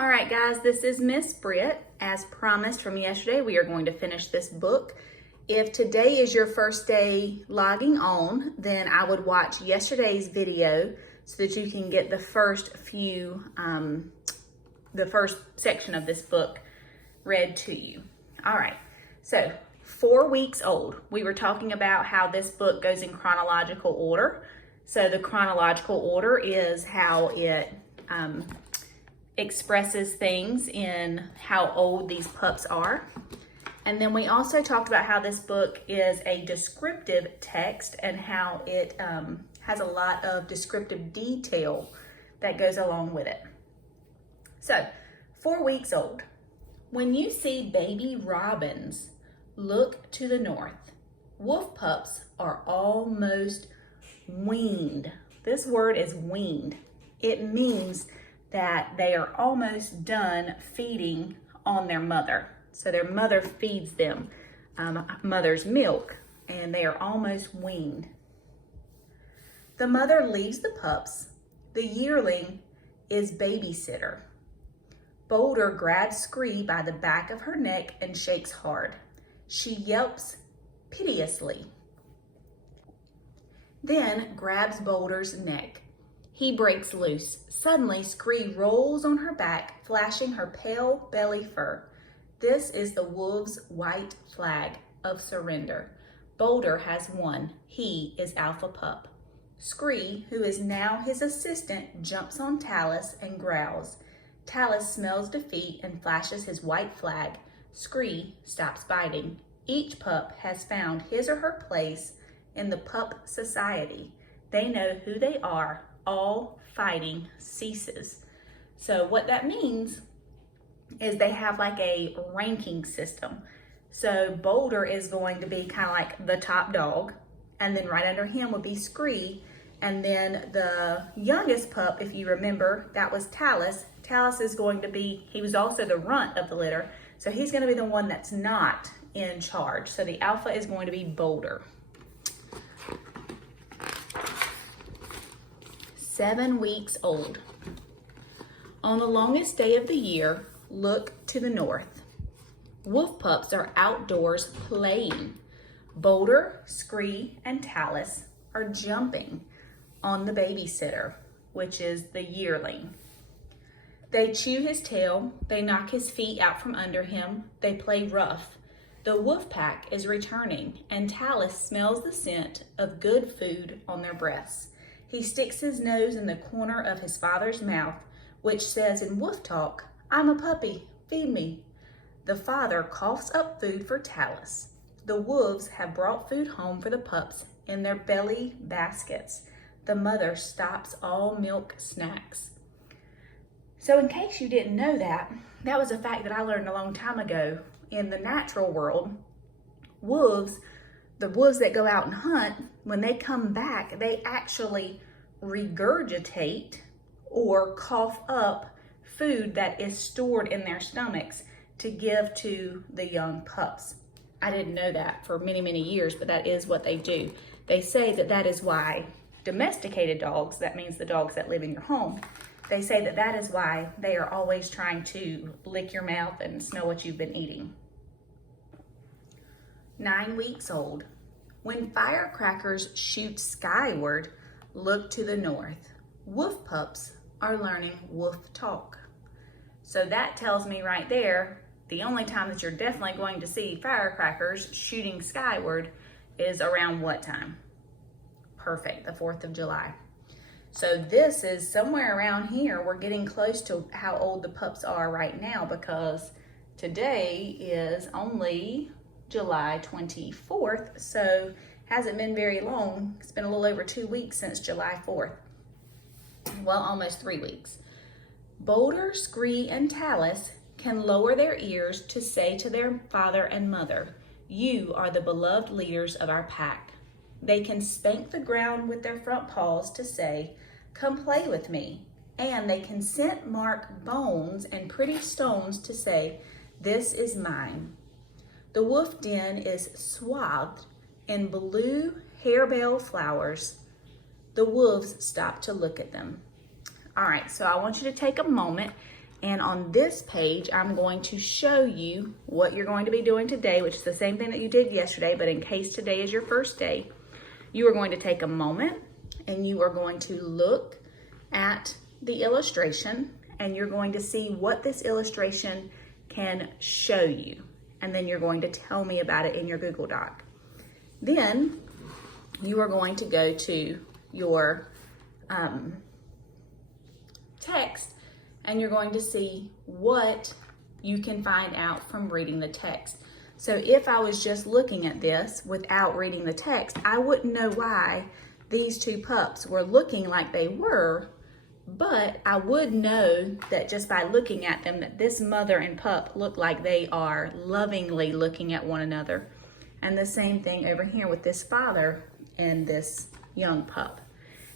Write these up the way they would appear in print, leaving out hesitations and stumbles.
All right, guys, this is Miss Britt. As promised from yesterday, we are going to finish this book. If today is your first day logging on, then I would watch yesterday's video so that you can get the first section of this book read to you. All right, so 4 weeks old. We were talking about how this book goes in chronological order. So the chronological order is how it expresses things in how old these pups are. And then we also talked about how this book is a descriptive text and how it has a lot of descriptive detail that goes along with it. So, 4 weeks old. When you see baby robins, look to the north. Wolf pups are almost weaned. This word is weaned. It means that they are almost done feeding on their mother. So their mother feeds them mother's milk, and they are almost weaned. The mother leaves the pups. The yearling is babysitter. Boulder grabs Scree by the back of her neck and shakes hard. She yelps piteously, then grabs Boulder's neck. He breaks loose. Suddenly, Scree rolls on her back, flashing her pale belly fur. This is the wolf's white flag of surrender. Boulder has won. He is Alpha Pup. Scree, who is now his assistant, jumps on Talus and growls. Talus smells defeat and flashes his white flag. Scree stops biting. Each pup has found his or her place in the pup society. They know who they are. All fighting ceases. So what that means is they have like a ranking system. So Boulder is going to be kind of like the top dog, and then right under him would be Scree, and then the youngest pup, if you remember, that was Talus. Talus is going to be, he was also the runt of the litter, so he's going to be the one that's not in charge. So the alpha is going to be Boulder. 7 weeks old. On the longest day of the year, look to the north. Wolf pups are outdoors playing. Boulder, Scree, and Talus are jumping on the babysitter, which is the yearling. They chew his tail, they knock his feet out from under him, they play rough. The wolf pack is returning, and Talus smells the scent of good food on their breaths. He sticks his nose in the corner of his father's mouth, which says in wolf talk, "I'm a puppy, feed me." The father coughs up food for Talus. The wolves have brought food home for the pups in their belly baskets. The mother stops all milk snacks. So in case you didn't know that, that was a fact that I learned a long time ago. In the natural world, the wolves that go out and hunt, when they come back, they actually regurgitate or cough up food that is stored in their stomachs to give to the young pups. I didn't know that for many, many years, but that is what they do. They say that that is why domesticated dogs, that means the dogs that live in your home, they say that that is why they are always trying to lick your mouth and smell what you've been eating. 9 weeks old. When firecrackers shoot skyward, look to the north. Wolf pups are learning wolf talk. So that tells me right there, the only time that you're definitely going to see firecrackers shooting skyward is around what time? Perfect, the 4th of July. So this is somewhere around here. We're getting close to how old the pups are right now, because today is only July 24th, so hasn't been very long. It's been a little over 2 weeks since July 4th. Well, almost 3 weeks. Boulder, Scree, and Talus can lower their ears to say to their father and mother, "You are the beloved leaders of our pack." They can spank the ground with their front paws to say, "Come play with me." And they can scent mark bones and pretty stones to say, "This is mine." The wolf den is swathed in blue harebell flowers. The wolves stop to look at them. All right, so I want you to take a moment And on this page, I'm going to show you what you're going to be doing today, which is the same thing that you did yesterday, but in case today is your first day, you are going to take a moment and you are going to look at the illustration and you're going to see what this illustration can show you. And then you're going to tell me about it in your Google Doc. Then you are going to go to your text and you're going to see what you can find out from reading the text. So if I was just looking at this without reading the text, I wouldn't know why these two pups were looking like they were, but I would know that just by looking at them that this mother and pup look like they are lovingly looking at one another. And the same thing over here with this father and this young pup.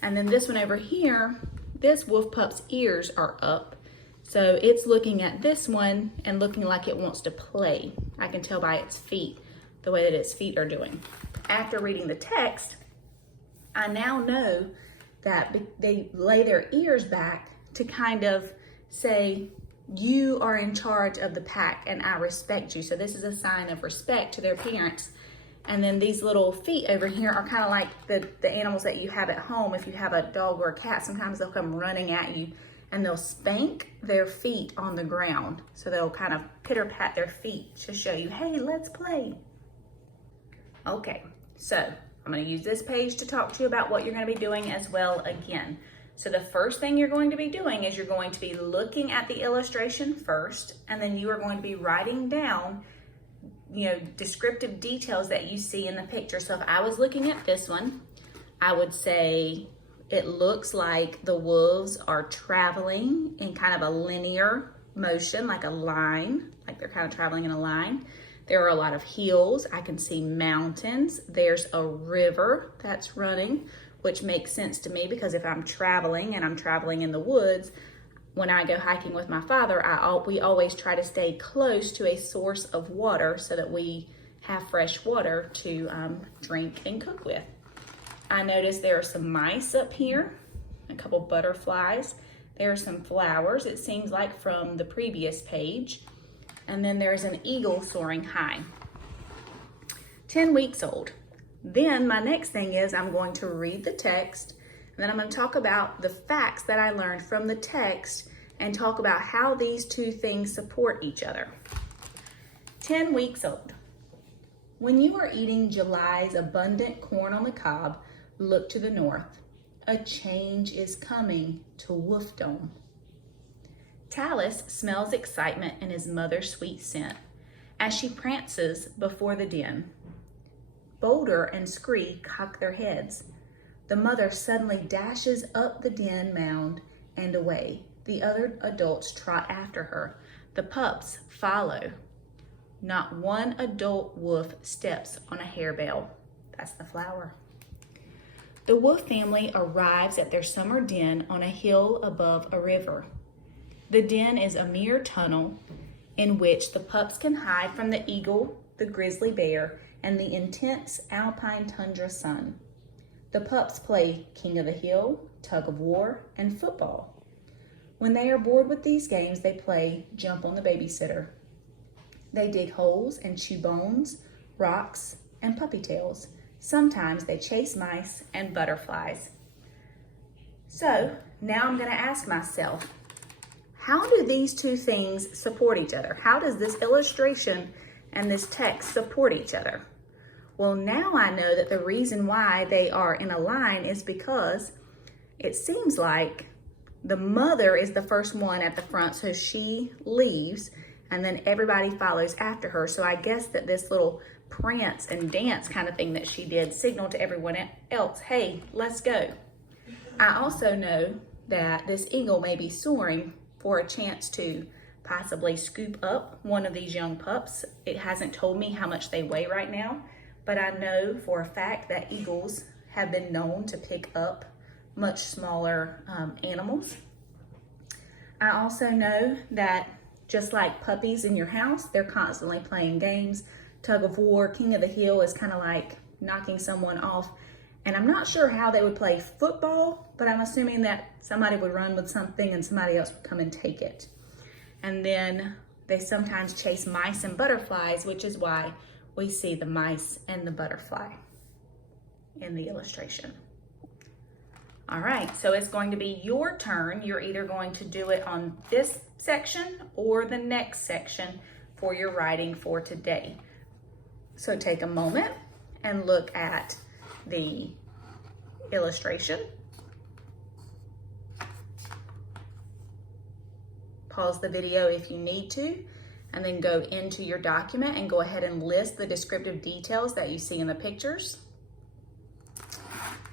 And then this one over here, this wolf pup's ears are up. So it's looking at this one and looking like it wants to play. I can tell by its feet, the way that its feet are doing. After reading the text, I now know that they lay their ears back to kind of say, you are in charge of the pack and I respect you. So this is a sign of respect to their parents. And then these little feet over here are kind of like the animals that you have at home. If you have a dog or a cat, sometimes they'll come running at you and they'll spank their feet on the ground. So they'll kind of pitter pat their feet to show you, hey, let's play. Okay, so I'm gonna use this page to talk to you about what you're gonna be doing as well again. So the first thing you're going to be doing is you're going to be looking at the illustration first, and then you are going to be writing down descriptive details that you see in the picture. So if I was looking at this one, I would say it looks like the wolves are traveling in kind of a linear motion, like a line, like they're kind of traveling in a line. There are a lot of hills. I can see mountains. There's a river that's running, which makes sense to me because if I'm traveling and I'm traveling in the woods, when I go hiking with my father, we always try to stay close to a source of water so that we have fresh water to drink and cook with. I noticed there are some mice up here, a couple butterflies. There are some flowers, it seems like from the previous page. And then there's an eagle soaring high. 10 weeks old. Then my next thing is I'm going to read the text, and then I'm going to talk about the facts that I learned from the text and talk about how these two things support each other. 10 weeks old. When you are eating July's abundant corn on the cob, look to the north. A change is coming to Wolfdome. Talus smells excitement in his mother's sweet scent as she prances before the den. Boulder and Scree cock their heads. The mother suddenly dashes up the den mound and away. The other adults trot after her. The pups follow. Not one adult wolf steps on a harebell. That's the flower. The wolf family arrives at their summer den on a hill above a river. The den is a mere tunnel in which the pups can hide from the eagle, the grizzly bear, and the intense alpine tundra sun. The pups play King of the Hill, tug of war, and football. When they are bored with these games, they play Jump on the Babysitter. They dig holes and chew bones, rocks, and puppy tails. Sometimes they chase mice and butterflies. So now I'm going to ask myself, how do these two things support each other? How does this illustration and this text support each other? Well, now I know that the reason why they are in a line is because it seems like the mother is the first one at the front, so she leaves and then everybody follows after her. So I guess that this little prance and dance kind of thing that she did signaled to everyone else, hey, let's go. I also know that this eagle may be soaring for a chance to possibly scoop up one of these young pups. It hasn't told me how much they weigh right now, but I know for a fact that eagles have been known to pick up much smaller animals. I also know that just like puppies in your house, they're constantly playing games. Tug of war, King of the Hill is kind of like knocking someone off. And I'm not sure how they would play football, but I'm assuming that somebody would run with something and somebody else would come and take it. And then they sometimes chase mice and butterflies, which is why we see the mice and the butterfly in the illustration. All right, so it's going to be your turn. You're either going to do it on this section or the next section for your writing for today. So take a moment and look at the illustration. Pause the video if you need to, and then go into your document and go ahead and list the descriptive details that you see in the pictures.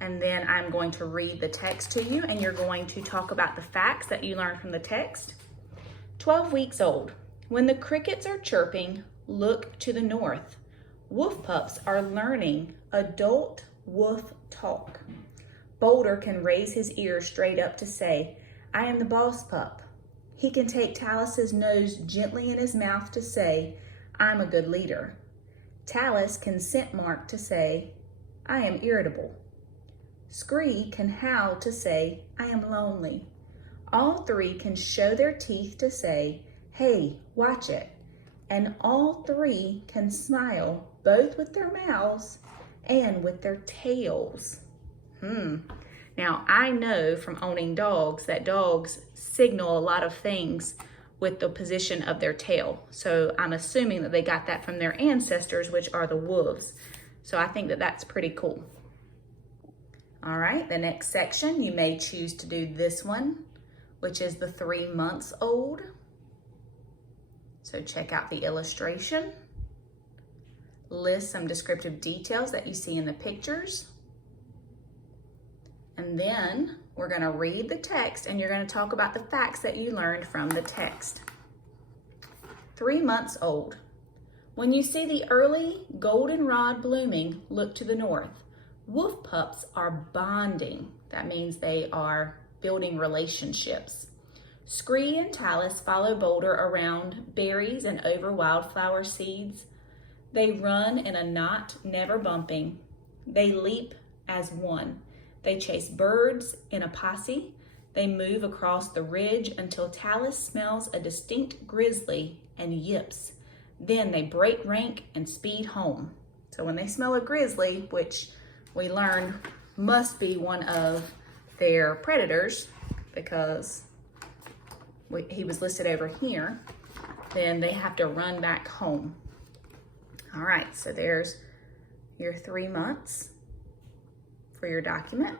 And then I'm going to read the text to you, and you're going to talk about the facts that you learned from the text. 12 weeks old. When the crickets are chirping, look to the north. Wolf pups are learning adult wolf talk. Boulder can raise his ears straight up to say, I am the boss pup. He can take Talus's nose gently in his mouth to say, I'm a good leader. Talus can scent mark to say, I am irritable. Scree can howl to say, I am lonely. All three can show their teeth to say, hey, watch it. And all three can smile both with their mouths and with their tails. Now, I know from owning dogs that dogs signal a lot of things with the position of their tail. So I'm assuming that they got that from their ancestors, which are the wolves. So I think that that's pretty cool. All right, the next section, you may choose to do this one, which is the 3 months old. So check out the illustration. List some descriptive details that you see in the pictures. And then we're going to read the text, and you're going to talk about the facts that you learned from the text. 3 months old. When you see the early goldenrod blooming, look to the north. Wolf pups are bonding. That means they are building relationships. Scree and Talus follow Boulder around berries and over wildflower seeds. They run in a knot, never bumping. They leap as one. They chase birds in a posse. They move across the ridge until Talus smells a distinct grizzly and yips. Then they break rank and speed home. So when they smell a grizzly, which we learned must be one of their predators because he was listed over here, then they have to run back home. All right, so there's your 3 months for your document.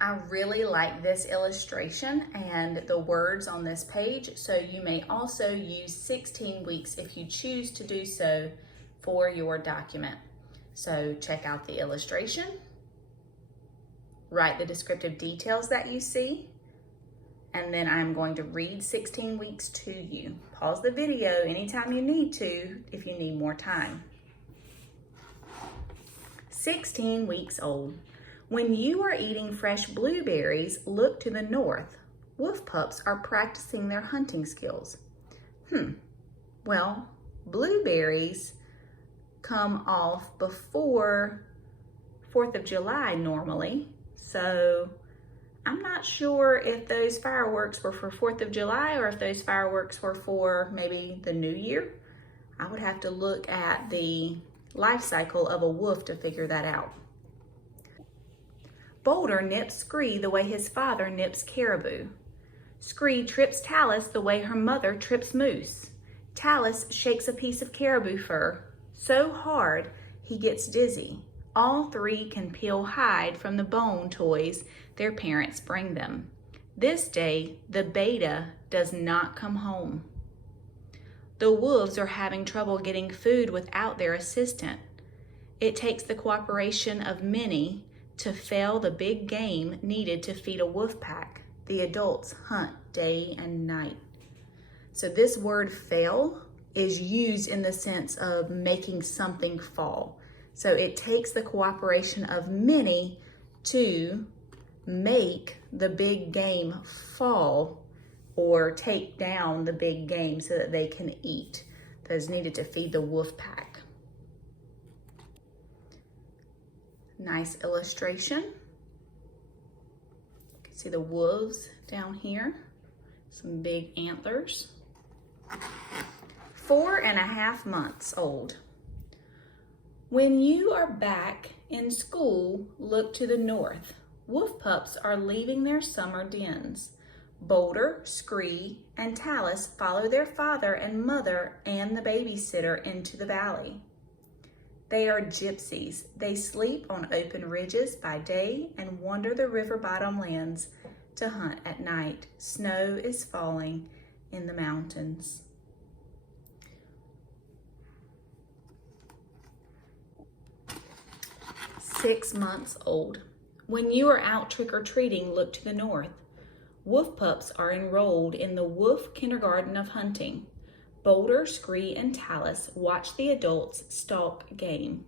I really like this illustration and the words on this page, so you may also use 16 weeks if you choose to do so for your document. So check out the illustration, write the descriptive details that you see, and then I'm going to read 16 weeks to you. Pause the video anytime you need to if you need more time. 16 weeks old. When you are eating fresh blueberries, look to the north. Wolf pups are practicing their hunting skills. Well, blueberries come off before 4th of July normally, so I'm not sure if those fireworks were for 4th of July or if those fireworks were for maybe the New Year. I would have to look at the life cycle of a wolf to figure that out. Boulder nips Scree the way his father nips caribou. Scree trips Talus the way her mother trips moose. Talus shakes a piece of caribou fur so hard he gets dizzy. All three can peel hide from the bone toys their parents bring them. This day, the beta does not come home. The wolves are having trouble getting food without their assistant. It takes the cooperation of many to fell the big game needed to feed a wolf pack. The adults hunt day and night. So this word fell is used in the sense of making something fall. So it takes the cooperation of many to make the big game fall or take down the big game so that they can eat. Those needed to feed the wolf pack. Nice illustration. You can see the wolves down here. Some big antlers. 4.5 months old. When you are back in school, look to the north. Wolf pups are leaving their summer dens. Boulder, Scree, and Talus follow their father and mother and the babysitter into the valley. They are gypsies. They sleep on open ridges by day and wander the river bottom lands to hunt at night. Snow is falling in the mountains. Six months old. When you are out trick-or-treating, look to the north. Wolf pups are enrolled in the Wolf Kindergarten of Hunting. Boulder, Scree, and Talus watch the adults stalk game.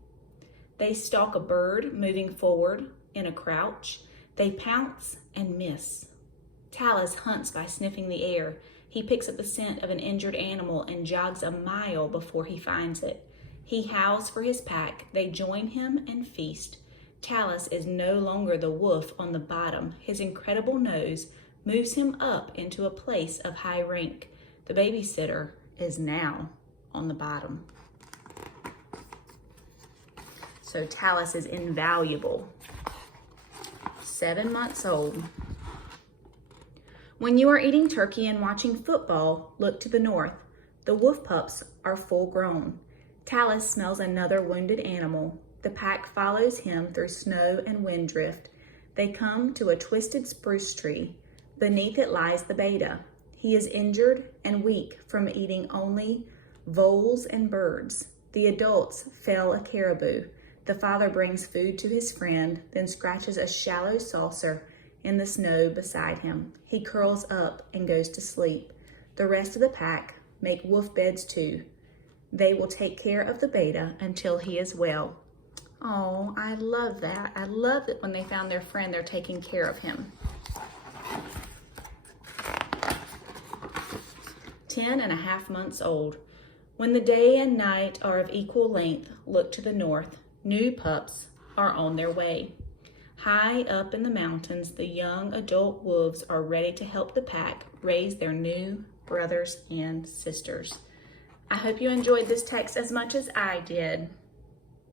They stalk a bird moving forward in a crouch. They pounce and miss. Talus hunts by sniffing the air. He picks up the scent of an injured animal and jogs a mile before he finds it. He howls for his pack. They join him and feast. Talus is no longer the wolf on the bottom. His incredible nose moves him up into a place of high rank. The babysitter is now on the bottom. So Talus is invaluable. 7 months old. When you are eating turkey and watching football, look to the north. The wolf pups are full grown. Talus smells another wounded animal. The pack follows him through snow and wind drift. They come to a twisted spruce tree. Beneath it lies the beta. He is injured and weak from eating only voles and birds. The adults fell a caribou. The father brings food to his friend, then scratches a shallow saucer in the snow beside him. He curls up and goes to sleep. The rest of the pack make wolf beds too. They will take care of the beta until he is well. Oh, I love that. I love it when they found their friend, they're taking care of him. 10.5 months old. When the day and night are of equal length, look to the north. New pups are on their way. High up in the mountains, the young adult wolves are ready to help the pack raise their new brothers and sisters. I hope you enjoyed this text as much as I did.